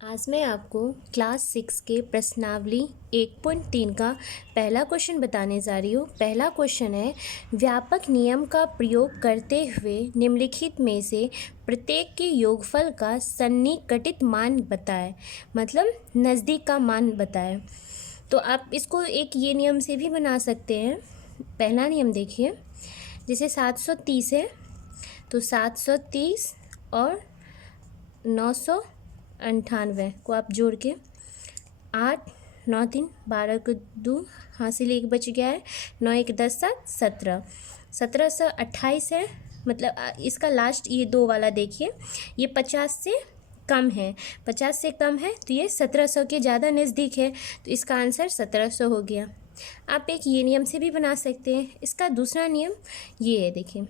आज मैं आपको क्लास 6 के प्रश्नावली 1.3 का पहला क्वेश्चन बताने जा रही हूँ। पहला क्वेश्चन है, व्यापक नियम का प्रयोग करते हुए निम्नलिखित में से प्रत्येक के योगफल का सन्निकटित मान बताएं। मतलब नज़दीक का मान बताएं। तो आप इसको एक ये नियम से भी बना सकते हैं। पहला नियम देखिए, जैसे 730 है तो 730 और 998 को आप जोड़ के 8 9 3 12 को 2 हासिल 1 बच गया है, 9 1 10 7 17 1728 है। मतलब इसका लास्ट ये दो वाला देखिए, ये 50 से कम है, 50 से कम है तो ये 1700 के ज़्यादा नज़दीक है, तो इसका आंसर 1700 हो गया। आप एक ये नियम से भी बना सकते हैं। इसका दूसरा नियम ये है, देखिए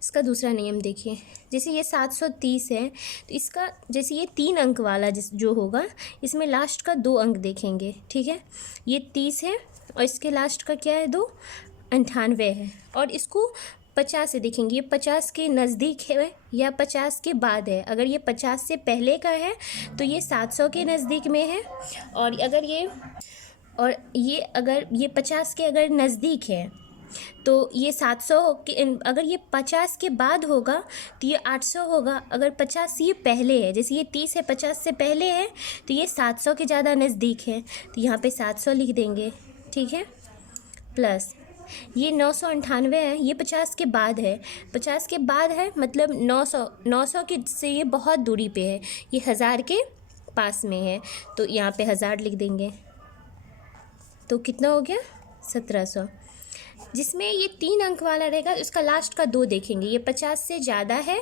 इसका दूसरा नियम देखिए, जैसे ये 730 है तो इसका जैसे ये 3 अंक वाला जो होगा, इसमें लास्ट का 2 अंक देखेंगे। ठीक है, ये 30 है और इसके लास्ट का क्या है, 2 98 है। और इसको 50 से देखेंगे, ये 50 के नज़दीक है या 50 के बाद है। अगर ये 50 से पहले का है तो ये 700 के नज़दीक में है, और अगर ये 50 के अगर नज़दीक है तो ये 700 के, अगर ये 50 के बाद होगा तो ये 800 होगा। अगर 50 ये पहले है, जैसे ये 30 है 50 से पहले है तो ये 700 के ज़्यादा नज़दीक है, तो यहाँ पे 700 लिख देंगे। ठीक है, प्लस ये 998 है, ये 50 के बाद है, 50 के बाद है मतलब 900 के से ये बहुत दूरी पे है, ये 1000 के पास में है, तो यहाँ पे 1000 लिख देंगे। तो कितना हो गया, 1700। जिसमें ये 3 अंक वाला रहेगा उसका लास्ट का 2 देखेंगे, ये 50 से ज़्यादा है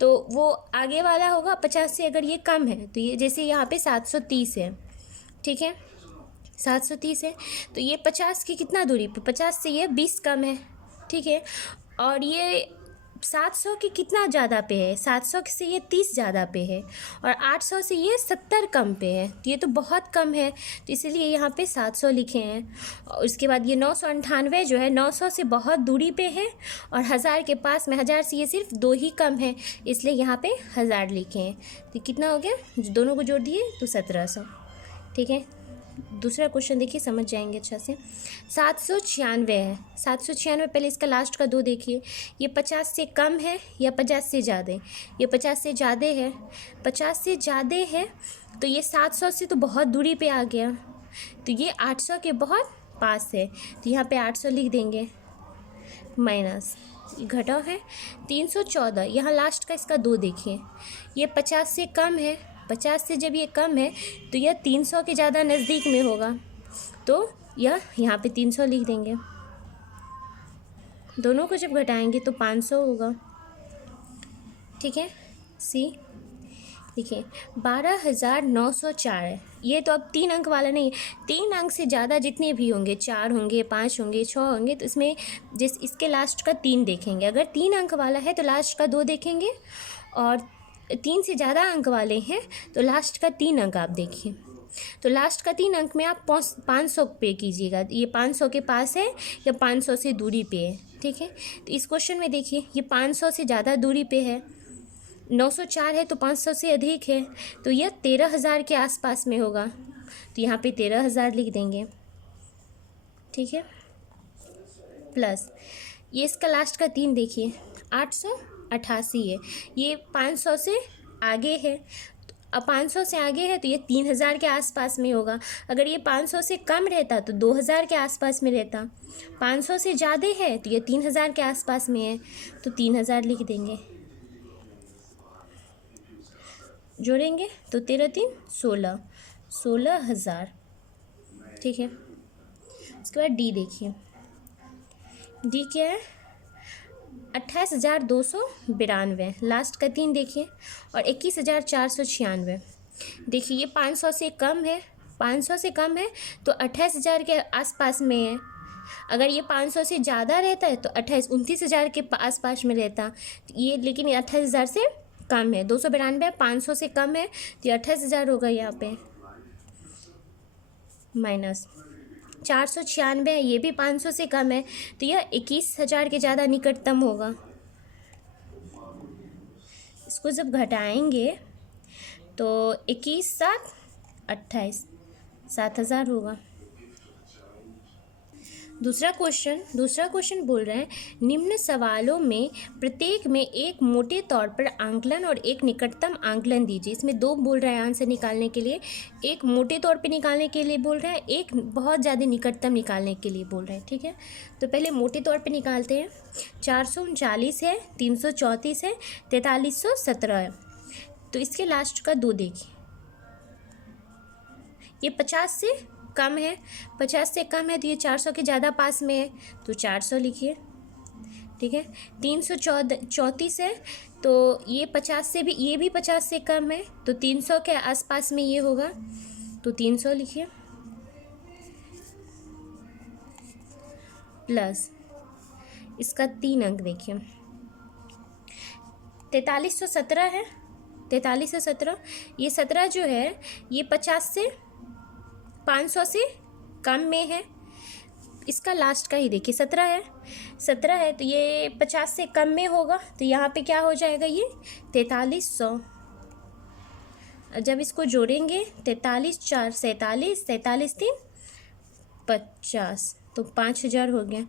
तो वो आगे वाला होगा, 50 से अगर ये कम है तो ये, जैसे यहाँ पे 730 है। ठीक है, 730 है तो ये 50 की कितना दूरी पे, 50 से ये 20 कम है। ठीक है, और ये 700 के कितना ज़्यादा पे है, 700 से ये 30 ज़्यादा पे है, और 800 से ये 70 कम पे है, तो ये तो बहुत कम है, तो इसलिए यहाँ पे 700 लिखे हैं। और उसके बाद ये 998 जो है 900 से बहुत दूरी पे है, और 1000 के पास में, 1000 से ये सिर्फ 2 ही कम है, इसलिए यहाँ पे 1000 लिखे हैं। तो कितना हो गया, दोनों को जोड़ दिए तो 1700। ठीक है, दूसरा क्वेश्चन देखिए, समझ जाएंगे अच्छा से। 796 है, 796 पहले इसका लास्ट का 2 देखिए, ये 50 से कम है या 50 से ज़्यादा, ये 50 से ज़्यादा है, 50 से ज़्यादा है तो ये 700 से तो बहुत दूरी पे आ गया, तो ये 800 के बहुत पास है, तो यहाँ पे 800 लिख देंगे। माइनस घटा है 314, यहाँ लास्ट का इसका 2 देखिए, ये 50 से कम है, 50 से जब ये कम है तो यह 300 के ज़्यादा नज़दीक में होगा, तो यह यहाँ पे 300 लिख देंगे। दोनों को जब घटाएंगे तो 500 होगा। ठीक है, सी देखिए 12904 है, ये तो अब 3 अंक वाला नहीं, 3 अंक से ज़्यादा जितने भी होंगे, 4 होंगे 5 होंगे 6 होंगे, तो इसमें इसके लास्ट का 3 देखेंगे। अगर 3 अंक वाला है तो लास्ट का 2 देखेंगे, और 3 से ज़्यादा अंक वाले हैं तो लास्ट का 3 अंक आप देखिए, तो लास्ट का 3 अंक में आप 500 पे कीजिएगा, ये 500 के पास है या 500 से दूरी पे है। ठीक है, तो इस क्वेश्चन में देखिए ये 500 से ज़्यादा दूरी पे है, 904 है तो 500 से अधिक है, तो यह 13000 के आसपास में होगा, तो यहाँ पे 13000 लिख देंगे। ठीक है, प्लस ये इसका लास्ट का 3 देखिए, 888 है, ये 500 से आगे है, अब 500 से आगे है तो ये 3000 के आसपास में होगा। अगर ये 500 से कम रहता तो 2000 के आसपास में रहता, 500 से ज़्यादा है तो ये 3000 के आसपास में है, तो 3000 लिख देंगे। जोड़ेंगे तो 13 3 16, 16000। ठीक है, उसके बाद डी देखिए, डी क्या है, 28,292, लास्ट का 3 देखिए, और 21,496। देखिए ये 500 से कम है, 500 से कम है तो 28,000 के आसपास में है। अगर ये 500 से ज़्यादा रहता है तो 29,000 के आसपास में रहता, ये लेकिन 28,000 से कम है, 292 500 से कम है तो ये 28,000 होगा यहाँ पे। माइनस 496 है, ये भी 500 से कम है तो यह 21,000 के ज़्यादा निकटतम होगा। इसको जब घटाएंगे तो 21 7 28, 7,000 होगा। दूसरा क्वेश्चन बोल रहे हैं निम्न सवालों में प्रत्येक में एक मोटे तौर पर आंकलन और एक निकटतम आंकलन दीजिए। इसमें दो बोल रहे हैं आंसर निकालने के लिए, एक मोटे तौर पे निकालने के लिए बोल रहे हैं, एक बहुत ज़्यादा निकटतम निकालने के लिए बोल रहे हैं। ठीक है, तो पहले मोटे तौर पे निकालते हैं। 439 है, 334 है, 4317 है। तो इसके लास्ट का 2 देखिए, ये 50 से कम है, 50 से कम है तो ये 400 के ज़्यादा पास में है, तो 400 लिखिए। ठीक है, 334 है तो ये 50 से भी, ये भी 50 से कम है, तो 300 के आसपास में ये होगा, तो 300 लिखिए। प्लस इसका 3 अंक देखिए, 4317 है, 4317, ये 17 जो है ये 50 से 500 से कम में है। इसका लास्ट का ही देखिए, 17 है, 17 है तो ये 50 से कम में होगा, तो यहाँ पे क्या हो जाएगा, ये 4300। जब इसको जोड़ेंगे 43 4 47, 47 3 50, तो 5000 हो गया।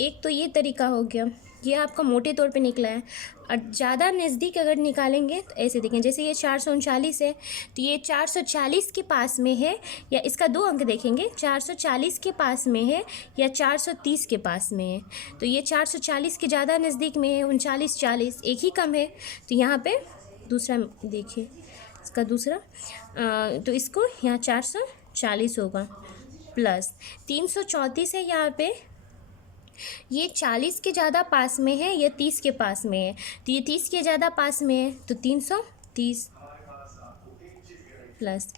एक तो ये तरीका हो गया, ये आपका मोटे तौर पे निकला है। और ज़्यादा नज़दीक अगर निकालेंगे तो ऐसे देखें, जैसे ये 439 है तो ये 440 के पास में है, या इसका 2 अंक देखेंगे, 440 के पास में है या 430 के पास में है। तो ये 440 के ज़्यादा नज़दीक में है, 39 40 एक ही कम है, तो यहाँ पे दूसरा देखिए, इसका दूसरा तो इसको यहाँ 440 होगा। प्लस 334 है, यहाँ पे ये 40 के ज़्यादा पास में है या 30 के पास में है, तो ये 30 के ज़्यादा पास में है, तो 330। प्लस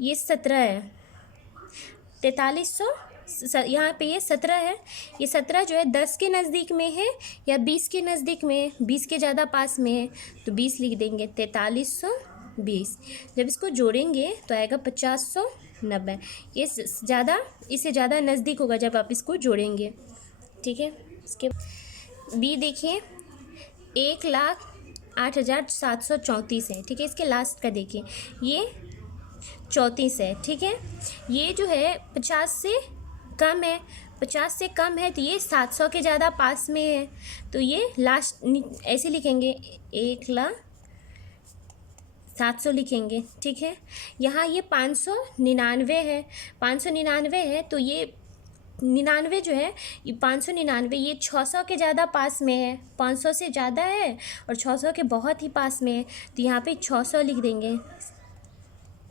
ये 17 है, 4300, यहाँ पे ये 17 है, ये 17 जो है 10 के नज़दीक में है या 20 के नज़दीक में है, 20 के ज़्यादा पास में है, तो 20 लिख देंगे, 4320। जब इसको जोड़ेंगे तो आएगा 5090। ये ज़्यादा, इससे ज़्यादा नज़दीक होगा जब आप इसको जोड़ेंगे। ठीक है, इसके बी देखिए, 1,08,734 है। ठीक है, इसके लास्ट का देखिए, ये 34 है। ठीक है, ये जो है 50 से कम है, 50 से कम है तो ये 700 के ज़्यादा पास में है, तो ये लास्ट ऐसे लिखेंगे, 1,07,000 लिखेंगे। ठीक है, यहाँ ये 599 है, 599 है तो ये 99 जो है, ये 599, ये 600 के ज़्यादा पास में है, 500 से ज़्यादा है और 600 के बहुत ही पास में है, तो यहाँ पे 600 लिख देंगे,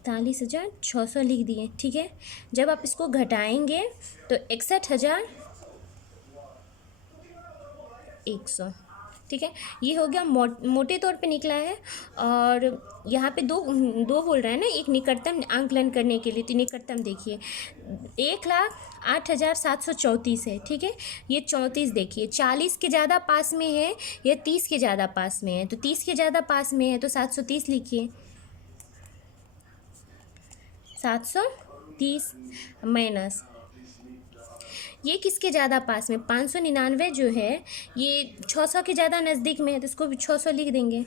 43,600 लिख दिए। ठीक है, जब आप इसको घटाएंगे तो 61,100। ठीक है, ये हो गया मोटे तौर पे निकला है। और यहाँ पे दो बोल रहे हैं ना, एक निकटतम आंकलन करने के लिए, तो निकटतम देखिए 1,08,734 है। ठीक है, ये 34 देखिए, 40 के ज़्यादा पास में है या 30 के ज़्यादा पास में है, तो 30 के ज़्यादा पास में है तो 730 लिखिए, 730 माइनस ये किसके ज़्यादा पास में, 599 जो है ये 600 के ज़्यादा नज़दीक में है, तो इसको भी 600 लिख देंगे।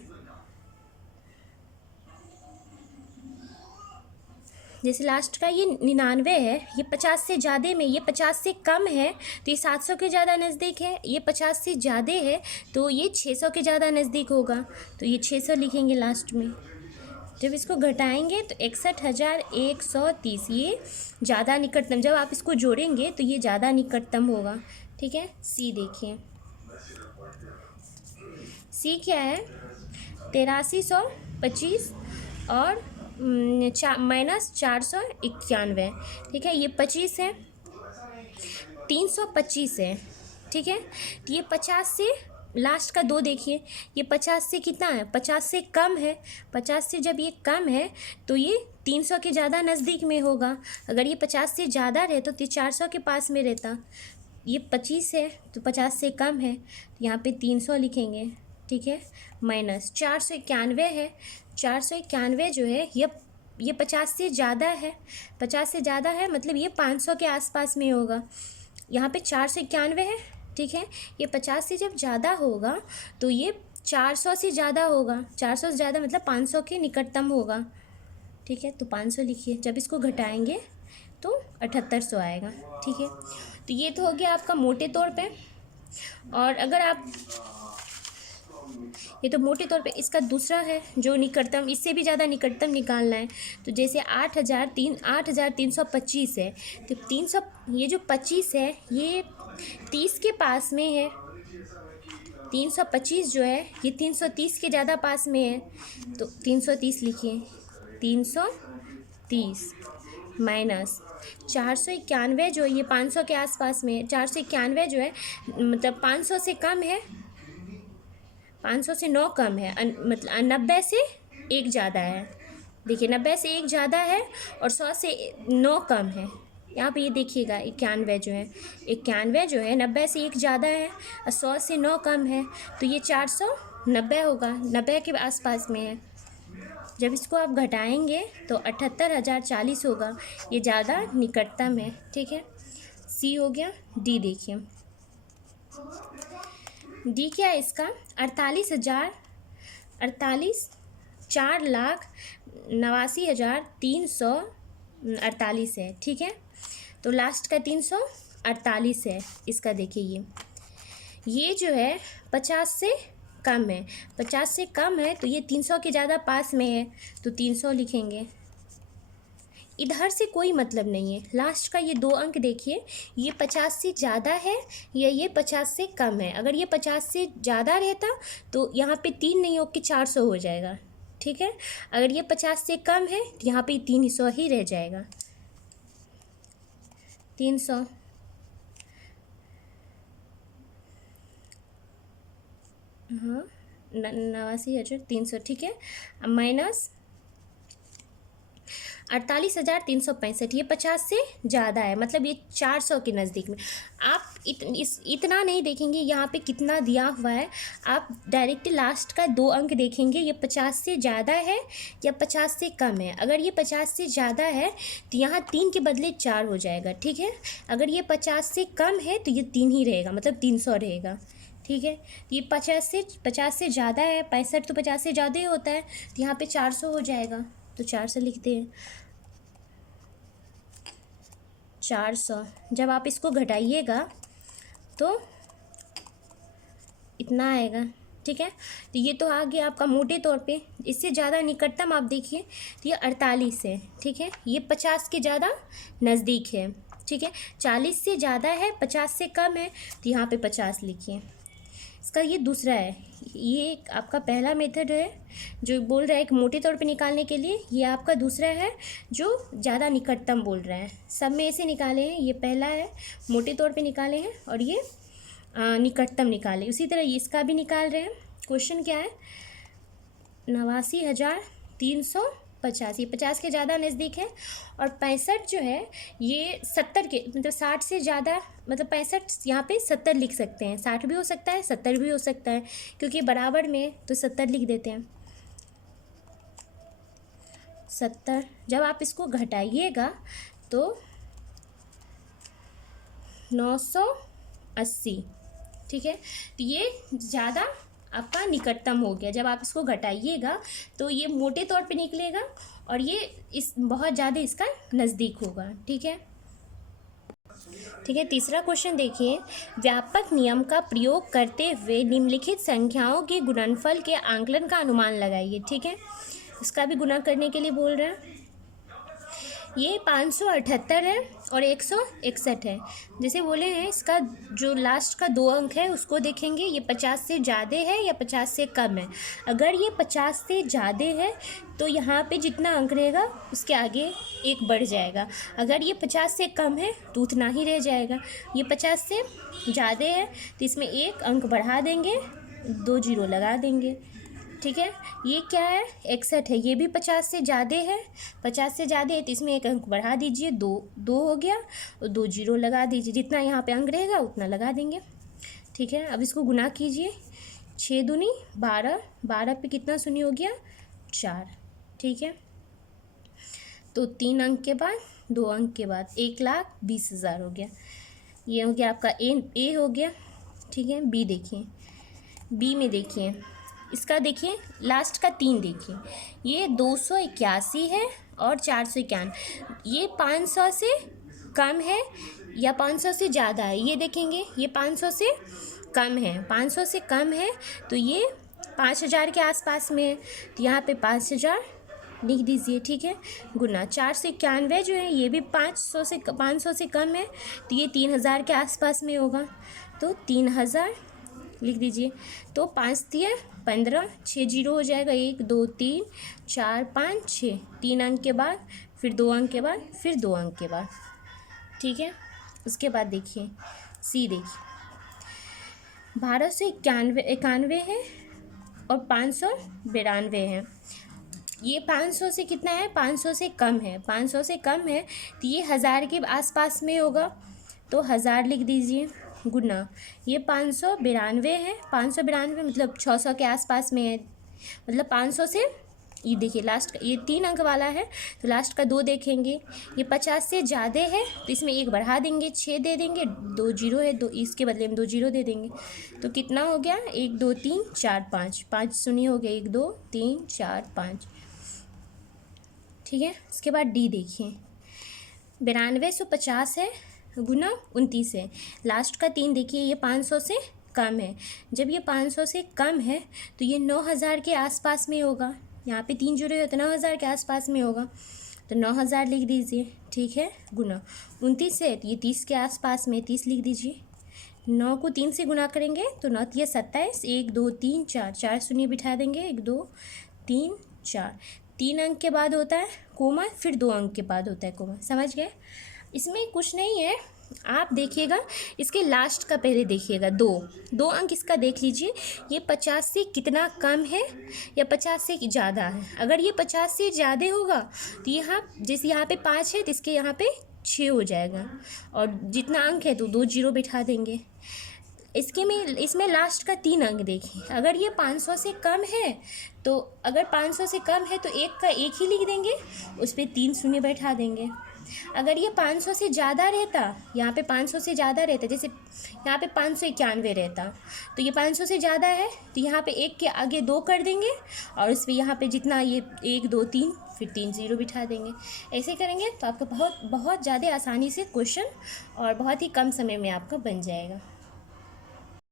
जैसे लास्ट का ये 99 है, ये 50 से ज़्यादा में, ये 50 से कम है तो ये 700 के ज़्यादा नज़दीक है, ये 50 से ज़्यादा है तो ये 600 के ज़्यादा नज़दीक होगा, तो ये 600 लिखेंगे लास्ट में। जब इसको घटाएंगे तो 61,130, ये ज़्यादा निकटतम, जब आप इसको जोड़ेंगे तो ये ज़्यादा निकटतम होगा। ठीक है, सी देखिए, सी क्या है, 8325 और माइनस 491। ठीक है, ये 25 है, 325 है। ठीक है, तो ये 50 से लास्ट का 2 देखिए, ये 50 से कितना है, 50 से कम है, 50 से जब ये कम है तो ये 300 के ज़्यादा नज़दीक में होगा। अगर ये 50 से ज़्यादा रहता तो 400 के पास में रहता, ये 25 है तो 50 से कम है, तो यहाँ पे 300 लिखेंगे। ठीक है, माइनस 491 है, 491 जो है ये 50 से ज़्यादा है, 50 से ज़्यादा है मतलब ये 500 के आसपास में होगा, यहाँ पे 491 है। ठीक है, ये 50 से जब ज़्यादा होगा तो ये 400 से ज़्यादा होगा, 400 से ज़्यादा मतलब 500 के निकटतम होगा, ठीक है। तो 500 लिखिए, जब इसको घटाएंगे तो 7800 आएगा, ठीक है। तो ये तो हो गया आपका मोटे तौर पे। और अगर आप, ये तो मोटे तौर पे इसका दूसरा है जो निकटतम, इससे भी ज़्यादा निकटतम निकालना है। तो जैसे 8325 है, तो 300, ये जो 25 है ये 30 के पास में है, 325 जो है ये 330 के ज़्यादा पास में है। तो 330 लिखिए, 330 माइनस 491 जो ये 500 के आसपास में है, 491 जो है मतलब 500 से कम है, 500 से 9 कम है, मतलब 90 से 1 ज़्यादा है। देखिए 90 से 1 ज़्यादा है और 100 से 9 कम है। यहाँ पे ये देखिएगा 91 जो है, 91 जो है 90 से 1 ज़्यादा है और 100 से 9 कम है। तो ये 490 होगा, 90 के आसपास में है। जब इसको आप घटाएंगे तो 78,040 होगा, ये ज़्यादा निकटतम है, ठीक है। सी हो गया। डी देखिए, डी क्या है इसका, 4,89,348 है, ठीक है। तो लास्ट का 348 है इसका। देखिए ये जो है 50 से कम है, 50 से कम है तो ये 300 के ज़्यादा पास में है, तो 300 लिखेंगे। इधर से कोई मतलब नहीं है, लास्ट का ये 2 अंक देखिए, ये 50 से ज़्यादा है या ये 50 से कम है। अगर ये 50 से ज़्यादा रहता तो यहाँ पे 3 नहीं होकर 400 हो जाएगा, ठीक है। अगर ये 50 से कम है तो यहाँ पे 300 ही रह जाएगा, 300। हाँ 89,300, ठीक है। माइनस 48,365, ये 50 से ज़्यादा है, मतलब ये 400 के नज़दीक में। आप इतना नहीं देखेंगे यहाँ पे कितना दिया हुआ है, आप डायरेक्ट लास्ट का 2 अंक देखेंगे, ये 50 से ज़्यादा है या 50 से कम है। अगर ये 50 से ज़्यादा है तो यहाँ 3 के बदले 4 हो जाएगा, ठीक है। अगर ये 50 से कम है तो ये 3 ही रहेगा, मतलब 300 रहेगा, ठीक है। ये 50 से ज़्यादा है, 65 तो 50 से ज़्यादा ही होता है, तो यहाँ पे 400 हो जाएगा। तो 400 लिखते हैं, 400। जब आप इसको घटाइएगा तो इतना आएगा, ठीक है। तो ये तो आ गया आपका मोटे तौर पे। इससे ज़्यादा निकटतम आप देखिए तो ये 48 है, ठीक है। ये 50 के ज़्यादा नज़दीक है, ठीक है। 40 से ज़्यादा है, 50 से कम है, तो यहाँ पे 50 लिखिए। इसका ये दूसरा है, ये आपका पहला मेथड है जो बोल रहा है कि मोटे तौर पे निकालने के लिए, ये आपका दूसरा है जो ज़्यादा निकटतम बोल रहा है। सब में ऐसे निकाले हैं, ये पहला है मोटे तौर पे निकाले हैं और ये निकटतम निकाले। उसी तरह इसका भी निकाल रहे हैं। क्वेश्चन क्या है, 89,350, ये 50 के ज़्यादा नज़दीक है। और 65 जो है ये 70 के, मतलब 60 से ज़्यादा, मतलब 65 यहाँ पे 70 लिख सकते हैं, 60 भी हो सकता है 70 भी हो सकता है, क्योंकि बराबर में तो 70 लिख देते हैं, 70। जब आप इसको घटाइएगा तो 980, ठीक है। तो ये ज़्यादा आपका निकटतम हो गया। जब आप इसको घटाइएगा तो ये मोटे तौर पे निकलेगा और ये इस बहुत ज़्यादा इसका नज़दीक होगा, ठीक है। ठीक है, तीसरा क्वेश्चन देखिए, व्यापक नियम का प्रयोग करते हुए निम्नलिखित संख्याओं के गुणनफल के आंकलन का अनुमान लगाइए, ठीक है। इसका भी गुणा करने के लिए बोल रहे हैं। ये 578 है और 161 है। जैसे बोले हैं इसका जो लास्ट का 2 अंक है उसको देखेंगे, ये 50 से ज़्यादा है या 50 से कम है। अगर ये 50 से ज़्यादा है तो यहाँ पे जितना अंक रहेगा उसके आगे 1 बढ़ जाएगा। अगर ये 50 से कम है तो उतना ही रह जाएगा। ये 50 से ज़्यादा है तो इसमें 1 अंक बढ़ा देंगे, 2 जीरो लगा देंगे, ठीक है। ये क्या है, 61 है, ये भी 50 से ज़्यादा है, 50 से ज़्यादा है तो इसमें 1 अंक बढ़ा दीजिए, 2 हो गया और 2 जीरो लगा दीजिए, जितना यहाँ पे अंक रहेगा उतना लगा देंगे, ठीक है। अब इसको गुना कीजिए, 6 दूनी 12, 12 पे कितना शून्य हो गया, 4, ठीक है। तो 3 अंक के बाद 2 अंक के बाद 1,20,000 हो गया। ये हो गया आपका ए हो गया, ठीक है। बी देखिए, बी में देखिए इसका देखिए लास्ट का 3 देखिए, ये 281 है और 491, ये 500 से कम है या 500 से ज़्यादा है, ये देखेंगे ये 500 से कम है, 500 से कम है तो ये 5000 के आसपास में है, तो यहाँ पे 5000 लिख दीजिए, ठीक है। गुना 491 जो है ये भी 500 से कम है, तो ये 3000 के आसपास में होगा, तो 3000 लिख दीजिए। तो 5 तिया 15, 6 जीरो हो जाएगा, 1 2 3 4 5 6, 3 अंक के बाद फिर 2 अंक के बाद फिर 2 अंक के बाद, ठीक है। उसके बाद देखिए सी, देखिए 1291 है और 592 है। ये 500 से कितना है, 500 से कम है, 500 से कम है तो ये 1000 के आसपास में होगा, तो 1000 लिख दीजिए। गुना ये 592 है, 592 मतलब 600 के आसपास में है, मतलब 500 से, ये देखिए लास्ट का ये 3 अंक वाला है तो लास्ट का 2 देखेंगे, ये 50 से ज़्यादा है तो इसमें 1 बढ़ा देंगे, 6 दे देंगे, 2 जीरो है, 2 इसके बदले में 2 जीरो दे देंगे, तो कितना हो गया 1 2 3 4 5, 5 शून्य हो गया, 1 2 3 4 5, ठीक है। उसके बाद डी देखिए 9250 है गुना 29 है, लास्ट का 3 देखिए ये 500 से कम है, जब ये 500 से कम है तो ये 9000 के आसपास में होगा, यहाँ पे 3 जुड़े हो तो 9000 के आसपास में होगा, तो 9000 लिख दीजिए, ठीक है। गुना 29 है तो ये 30 के आसपास में, 30 लिख दीजिए। 9 को 3 से गुना करेंगे तो 9 तिया 27, 1 2 3 4, 4 शून्य बिठा देंगे, 1 2 3 4, 3 अंक के बाद होता है कोमा, फिर 2 अंक के बाद होता है कोमा, समझ गए। इसमें कुछ नहीं है, आप देखिएगा इसके लास्ट का पहले देखिएगा, 2 अंक इसका देख लीजिए, ये 50 से कितना कम है या 50 से ज़्यादा है। अगर ये 50 से ज़्यादा होगा तो यहाँ जैसे यहाँ पे 5 है तो इसके यहाँ पे 6 हो जाएगा, और जितना अंक है तो 2 जीरो बिठा देंगे। इसमें लास्ट का 3 अंक देखिए, अगर ये 500 से कम है तो अगर 500 से कम है तो 1 का 1 ही लिख देंगे, उस पर 3 शून्य बैठा देंगे। अगर ये 500 से ज़्यादा रहता, यहाँ पे 500 से ज़्यादा रहता, जैसे यहाँ पे 591 रहता, तो ये 500 से ज़्यादा है तो यहाँ पे 1 के आगे 2 कर देंगे, और उस पर यहाँ पे जितना ये 1 2 3 फिर 3 जीरो बिठा देंगे। ऐसे करेंगे तो आपका बहुत ज़्यादा आसानी से क्वेश्चन और बहुत ही कम समय में आपका बन जाएगा।